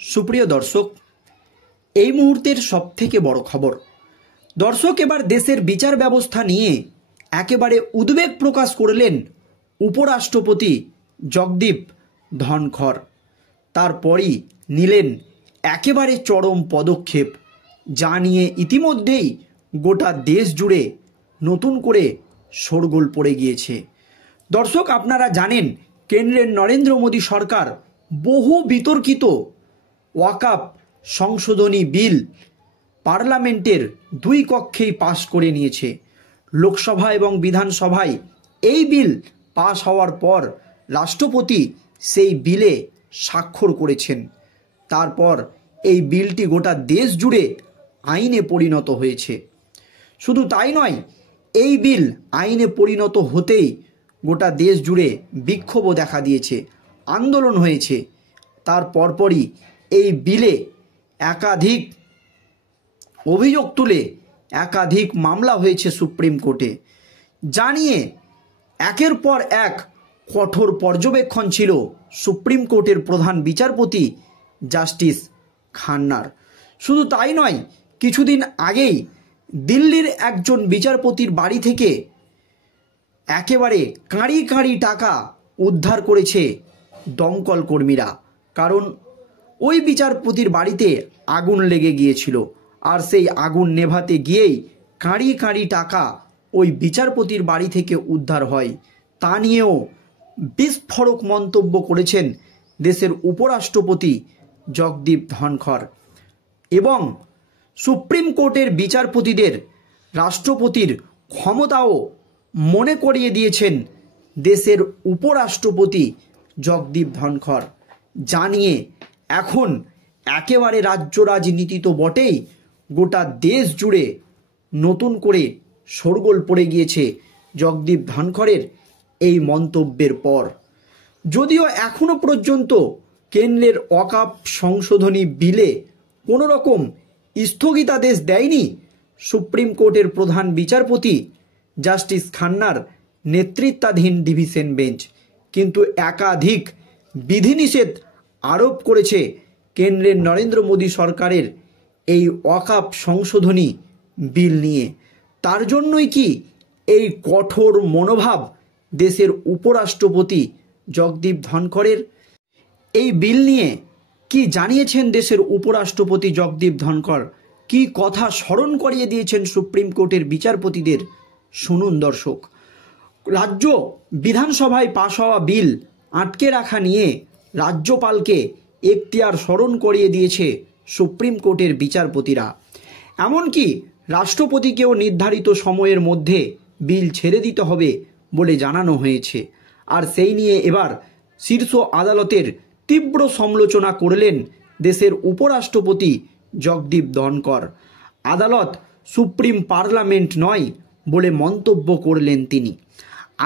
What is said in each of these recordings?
সুপ্রিয় দর্শক, এই মুহূর্তের সবথেকে বড় খবর। দর্শক, এবার দেশের বিচার ব্যবস্থা নিয়ে একেবারে উদ্বেগ প্রকাশ করলেন উপরাষ্ট্রপতি জগদীপ ধনখড়। তারপরই নিলেন একেবারে চরম পদক্ষেপ, যা নিয়ে ইতিমধ্যেই গোটা দেশ জুড়ে নতুন করে শোরগোল পড়ে গিয়েছে। দর্শক, আপনারা জানেন কেন্দ্রের নরেন্দ্র মোদী সরকার বহু বিতর্কিত ওয়াকফ সংশোধনী বিল পার্লামেন্টের দুই কক্ষেই পাশ করে নিয়েছে। লোকসভা এবং বিধানসভায় এই বিল পাশ হওয়ার পর রাষ্ট্রপতি সেই বিলে স্বাক্ষর করেছেন। তারপর এই বিলটি গোটা দেশ জুড়ে আইনে পরিণত হয়েছে। শুধু তাই নয়, এই বিল আইনে পরিণত হতেই গোটা দেশ জুড়ে বিক্ষোভও দেখা দিয়েছে, আন্দোলন হয়েছে। তার পরপরই এই বিলে একাধিক অভিযোগ তুলে একাধিক মামলা হয়েছে সুপ্রিম কোর্টে, জানিয়ে একের পর এক কঠোর পর্যবেক্ষণ ছিল সুপ্রিম কোর্টের প্রধান বিচারপতি জাস্টিস খান্নার। শুধু তাই নয়, কিছুদিন আগেই দিল্লির একজন বিচারপতির বাড়ি থেকে একেবারে কাঁড়ি কাঁড়ি টাকা উদ্ধার করেছে দমকল কর্মীরা। কারণ ওই বিচারপতির বাড়িতে আগুন লেগে গিয়েছিল, আর সেই আগুন নেভাতে গিয়েই কাঁড়ি কাঁড়ি টাকা ওই বিচারপতির বাড়ি থেকে উদ্ধার হয়। তা নিয়েও বিস্ফোরক মন্তব্য করেছেন দেশের উপরাষ্ট্রপতি জগদীপ ধনখড় এবং সুপ্রিম কোর্টের বিচারপতিদের রাষ্ট্রপতির ক্ষমতাও মনে করিয়ে দিয়েছেন দেশের উপরাষ্ট্রপতি জগদীপ ধনখড়। জানিয়ে এখন একেবারে রাজ্য রাজনীতি তো বটেই, গোটা দেশ জুড়ে নতুন করে শোরগোল পড়ে গিয়েছে জগদীপ ধনখড়ের এই মন্তব্যের পর। যদিও এখনো পর্যন্ত কেন্দ্রের ওয়াকফ সংশোধনী বিলে কোনো রকম স্থগিতাদেশ দেয়নি সুপ্রিম কোর্টের প্রধান বিচারপতি জাস্টিস খান্নার নেতৃত্বাধীন ডিভিশন বেঞ্চ, কিন্তু একাধিক বিধিনিষেধ আরোপ করেছে কেন্দ্রের নরেন্দ্র মোদী সরকারের এই ওয়াকফ সংশোধনী বিল নিয়ে। তার জন্যই কি এই কঠোর মনোভাব দেশের উপরাষ্ট্রপতি জগদীপ ধনখড়ের? এই বিল নিয়ে কি জানিয়েছেন দেশের উপরাষ্ট্রপতি জগদীপ ধনখড়, কি কথা স্মরণ করিয়ে দিয়েছেন সুপ্রিম কোর্টের বিচারপতিদের? শুনুন দর্শক। রাজ্য বিধানসভায় পাশ হওয়া বিল আটকে রাখা নিয়ে রাজ্যপালকে এখতিয়ার স্মরণ করিয়ে দিয়েছে সুপ্রিম কোর্টের বিচারপতিরা। এমনকি রাষ্ট্রপতিকেও নির্ধারিত সময়ের মধ্যে বিল ছেড়ে দিতে হবে বলে জানানো হয়েছে। আর সেই নিয়ে এবার শীর্ষ আদালতের তীব্র সমালোচনা করলেন দেশের উপরাষ্ট্রপতি জগদীপ ধনখড়। আদালত সুপ্রিম পার্লামেন্ট নয় বলে মন্তব্য করলেন তিনি।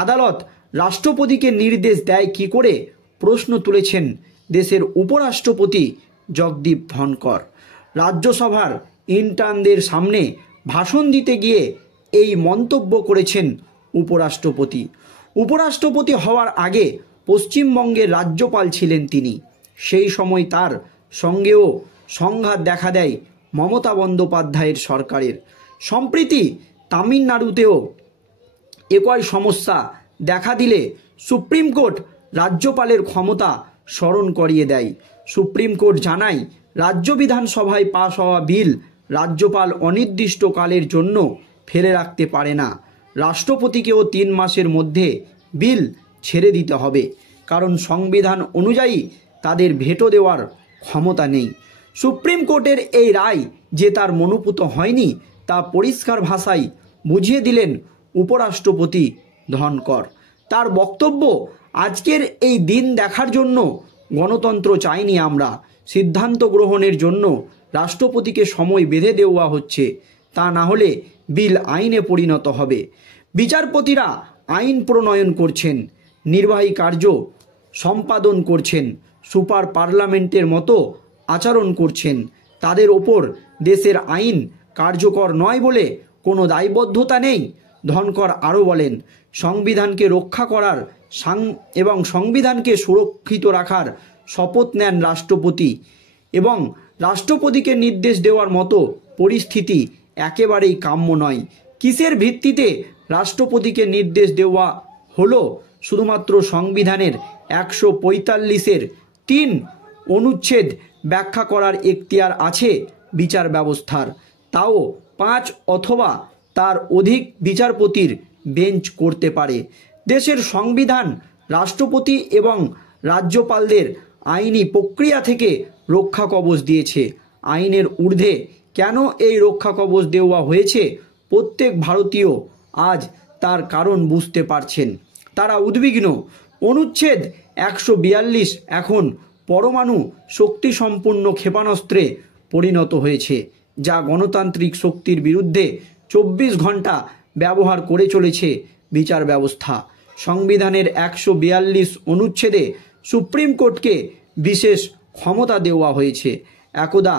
আদালত রাষ্ট্রপতিকে নির্দেশ দেয় কি করে, প্রশ্ন তুলেছেন দেশের উপরাষ্ট্রপতি জগদীপ ধনখড়। রাজ্যসভার ইন্টার্নদের সামনে ভাষণ দিতে গিয়ে এই মন্তব্য করেছেন উপরাষ্ট্রপতি। উপরাষ্ট্রপতি হওয়ার আগে পশ্চিমবঙ্গের রাজ্যপাল ছিলেন তিনি। সেই সময় তার সঙ্গেও সংঘাত দেখা দেয় মমতা বন্দ্যোপাধ্যায়ের সরকারের। সম্প্রতি তামিলনাড়ুতেও একই সমস্যা দেখা দিলে সুপ্রিম কোর্ট রাজ্যপালের ক্ষমতা স্মরণ করিয়ে দেয়। সুপ্রিম কোর্ট জানায়, রাজ্য বিধানসভায় পাশ হওয়া বিল রাজ্যপাল অনির্দিষ্টকালের জন্য ফেলে রাখতে পারে না। রাষ্ট্রপতিকেও 3 মাসের মধ্যে বিল ছেড়ে দিতে হবে, কারণ সংবিধান অনুযায়ী তাদের ভেটো দেওয়ার ক্ষমতা নেই। সুপ্রিম কোর্টের এই রায় যে তার মনোপুত হয়নি তা পরিষ্কার ভাষায় বুঝিয়ে দিলেন উপরাষ্ট্রপতি ধনখড়। তার বক্তব্য, আজকের এই দিন দেখার জন্য গণতন্ত্র চাইনি আমরা, সিদ্ধান্ত গ্রহণের জন্য রাষ্ট্রপতিকে সময় বেঁধে দেওয়া হচ্ছে, তা না হলে বিল আইনে পরিণত হবে। বিচারপতিরা আইন প্রণয়ন করছেন, নির্বাহী কার্য সম্পাদন করছেন, সুপার পার্লামেন্টের মতো আচরণ করছেন। তাদের ওপর দেশের আইন কার্যকর নয় বলে কোনো দায়বদ্ধতা নেই। ধনখড় আরও বলেন, সংবিধানকে রক্ষা করার এবং সংবিধানকে সুরক্ষিত রাখার শপথ নেন রাষ্ট্রপতি। এবং রাষ্ট্রপতিকে নির্দেশ দেওয়ার মতো পরিস্থিতি একেবারেই কাম্য নয়। কিসের ভিত্তিতে রাষ্ট্রপতিকে নির্দেশ দেওয়া হলো? শুধুমাত্র সংবিধানের 145-এর 3 অনুচ্ছেদ ব্যাখ্যা করার এখতিয়ার আছে বিচার ব্যবস্থার, তাও 5 অথবা তার অধিক বিচারপতির বেঞ্চ করতে পারে। দেশের সংবিধান রাষ্ট্রপতি এবং রাজ্যপালদের আইনি প্রক্রিয়া থেকে রক্ষা কবচ দিয়েছে। আইনের ঊর্ধ্বে কেন এই রক্ষা কবচ দেওয়া হয়েছে, প্রত্যেক ভারতীয় আজ তার কারণ বুঝতে পারছেন। তারা উদ্বিগ্ন। অনুচ্ছেদ 142 এখন পরমাণু শক্তিসম্পন্ন ক্ষেপণাস্ত্রে পরিণত হয়েছে, যা গণতান্ত্রিক শক্তির বিরুদ্ধে 24 ঘন্টা ব্যবহার করে চলেছে বিচার ব্যবস্থা। সংবিধানের 142 অনুচ্ছেদে সুপ্রিম কোর্টকে বিশেষ ক্ষমতা দেওয়া হয়েছে। একদা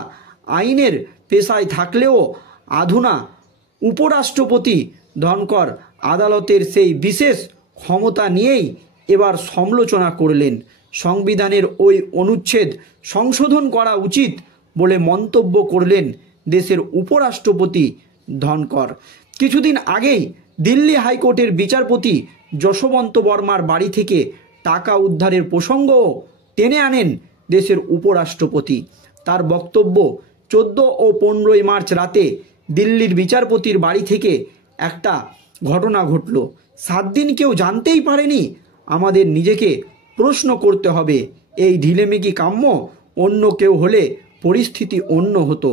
আইনের পেশায় থাকলেও অধুনা উপরাষ্ট্রপতি ধনকর আদালতের সেই বিশেষ ক্ষমতা নিয়েই এবার সমালোচনা করলেন। সংবিধানের ওই অনুচ্ছেদ সংশোধন করা উচিত বলে মন্তব্য করলেন দেশের উপরাষ্ট্রপতি ধনকর। কিছুদিন আগেই দিল্লি হাইকোর্টের বিচারপতি যশবন্ত বর্মার বাড়ি থেকে টাকা উদ্ধারের প্রসঙ্গও টেনে আনেন দেশের উপরাষ্ট্রপতি। তার বক্তব্য, 14 ও 15 মার্চ রাতে দিল্লির বিচারপতির বাড়ি থেকে একটা ঘটনা ঘটল। 7 দিন কেউ জানতেই পারেনি। আমাদের নিজেকে প্রশ্ন করতে হবে, এই ঢিলেমি কি কাম্য? অন্য কেউ হলে পরিস্থিতি অন্য হতো।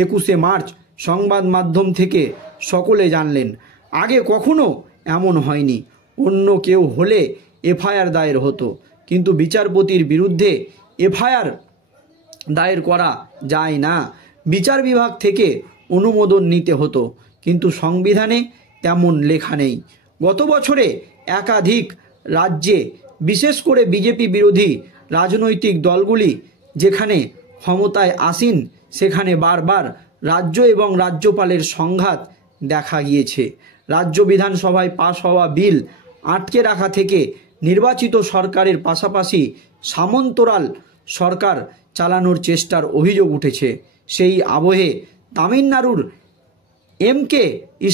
21 মার্চ সংবাদ মাধ্যম থেকে সকলে জানলেন। আগে কখনো এমন হয়নি। অন্য কেউ হলে এফআইআর দায়ের হতো, কিন্তু বিচারপতির বিরুদ্ধে এফআইআর দায়ের করা যায় না। বিচার বিভাগ থেকে অনুমোদন নিতে হতো, কিন্তু সংবিধানে তেমন লেখা নেই। গত বছরে একাধিক রাজ্যে, বিশেষ করে বিজেপি বিরোধী রাজনৈতিক দলগুলি যেখানে ক্ষমতায় আসীন, সেখানে বারবার রাজ্য এবং রাজ্যপালের সংঘাত দেখা গিয়েছে। রাজ্য বিধানসভায় পাশ হওয়া বিল আটকে রাখা থেকে নির্বাচিত সরকারের পাশাপাশি সামন্তরাল সরকার চালানোর চেষ্টার অভিযোগ উঠেছে। সেই আবহে তামিলনাড়ুর এমকে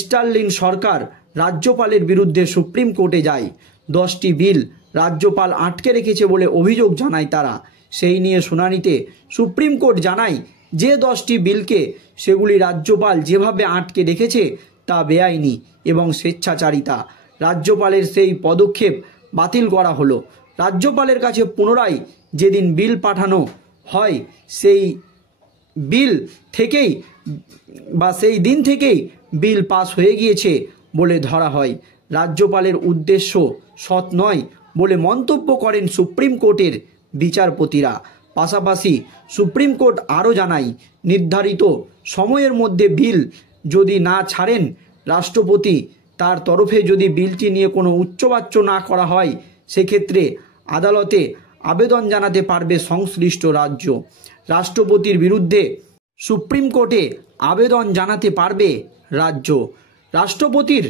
স্টার্লিন সরকার রাজ্যপালের বিরুদ্ধে সুপ্রিম কোর্টে যায়। 10টি বিল রাজ্যপাল আটকে রেখেছে বলে অভিযোগ জানায় তারা। সেই নিয়ে শুনানিতে সুপ্রিম কোর্ট জানায় যে 10টি বিলকে সেগুলি রাজ্যপাল যেভাবে আটকে রেখেছে তা বেআইনি এবং স্বেচ্ছাচারিতা। রাজ্যপালের সেই পদক্ষেপ বাতিল করা হলো। রাজ্যপালের কাছে পুনরায় যেদিন বিল পাঠানো হয়, সেই দিন থেকেই বিল পাস হয়ে গিয়েছে বলে ধরা হয়। রাজ্যপালের উদ্দেশ্য সৎ নয় বলে মন্তব্য করেন সুপ্রিম কোর্টের বিচারপতিরা। পাশাপাশি সুপ্রিম কোর্ট আরও জানায়, নির্ধারিত সময়ের মধ্যে বিল যদি না ছাড়েন রাষ্ট্রপতি, তার তরফে যদি বিলটি নিয়ে কোনো উচ্চবাচ্য না করা হয়, সেক্ষেত্রে আদালতে আবেদন জানাতে পারবে সংশ্লিষ্ট রাজ্য। রাষ্ট্রপতির বিরুদ্ধে সুপ্রিম কোর্টে আবেদন জানাতে পারবে রাজ্য। রাষ্ট্রপতির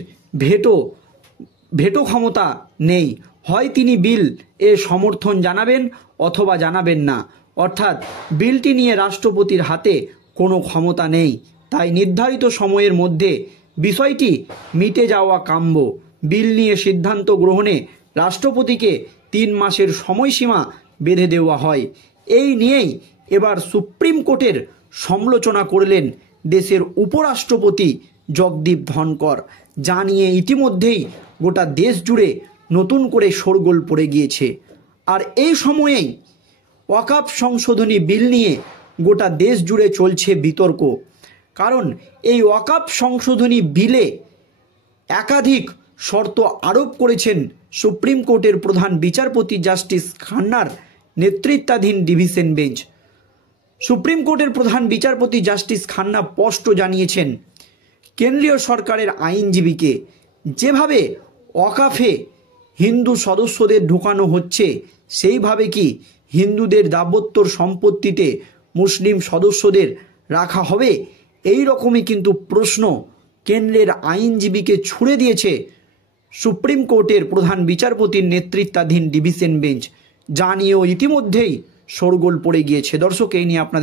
ভেটো ক্ষমতা নেই। হয় তিনি বিল এ সমর্থন জানাবেন অথবা জানাবেন না। অর্থাৎ বিলটি নিয়ে রাষ্ট্রপতির হাতে কোনো ক্ষমতা নেই। তাই নির্ধারিত সময়ের মধ্যে বিষয়টি মিটে যাওয়া কাম্য। বিল নিয়ে সিদ্ধান্ত গ্রহণে রাষ্ট্রপতিকে 3 মাসের সময়সীমা বেঁধে দেওয়া হয়। এই নিয়েই এবার সুপ্রিম কোর্টের সমালোচনা করলেন দেশের উপরাষ্ট্রপতি জগদীপ ধনকর, যা নিয়ে ইতিমধ্যেই গোটা দেশ জুড়ে নতুন করে শোরগোল পড়ে গিয়েছে। আর এই সময়েই ওয়াকফ সংশোধনী বিল নিয়ে গোটা দেশ জুড়ে চলছে বিতর্ক। কারণ এই ওয়াকফ সংশোধনী বিলে একাধিক শর্ত আরোপ করেছেন সুপ্রিম কোর্টের প্রধান বিচারপতি জাস্টিস খান্নার নেতৃত্বাধীন ডিভিশন বেঞ্চ। সুপ্রিম কোর্টের প্রধান বিচারপতি জাস্টিস খান্না স্পষ্ট জানিয়েছেন, কেন্দ্রীয় সরকারের আইনজীবীকে যেভাবে ওয়াকফে হিন্দু সদস্যদের ঢোকানো হচ্ছে, সেইভাবে কি হিন্দুদের দাবত্তর সম্পত্তিতে মুসলিম সদস্যদের রাখা হবে? এই রকমই কিন্তু প্রশ্ন কেন্দ্রের আইনজীবীকে ছুড়ে দিয়েছে সুপ্রিম কোর্টের প্রধান বিচারপতির নেতৃত্বাধীন ডিভিশন বেঞ্চ, যা নিয়েও ইতিমধ্যেই শোরগোল পড়ে গিয়েছে। দর্শক, এই নিয়ে আপনাদের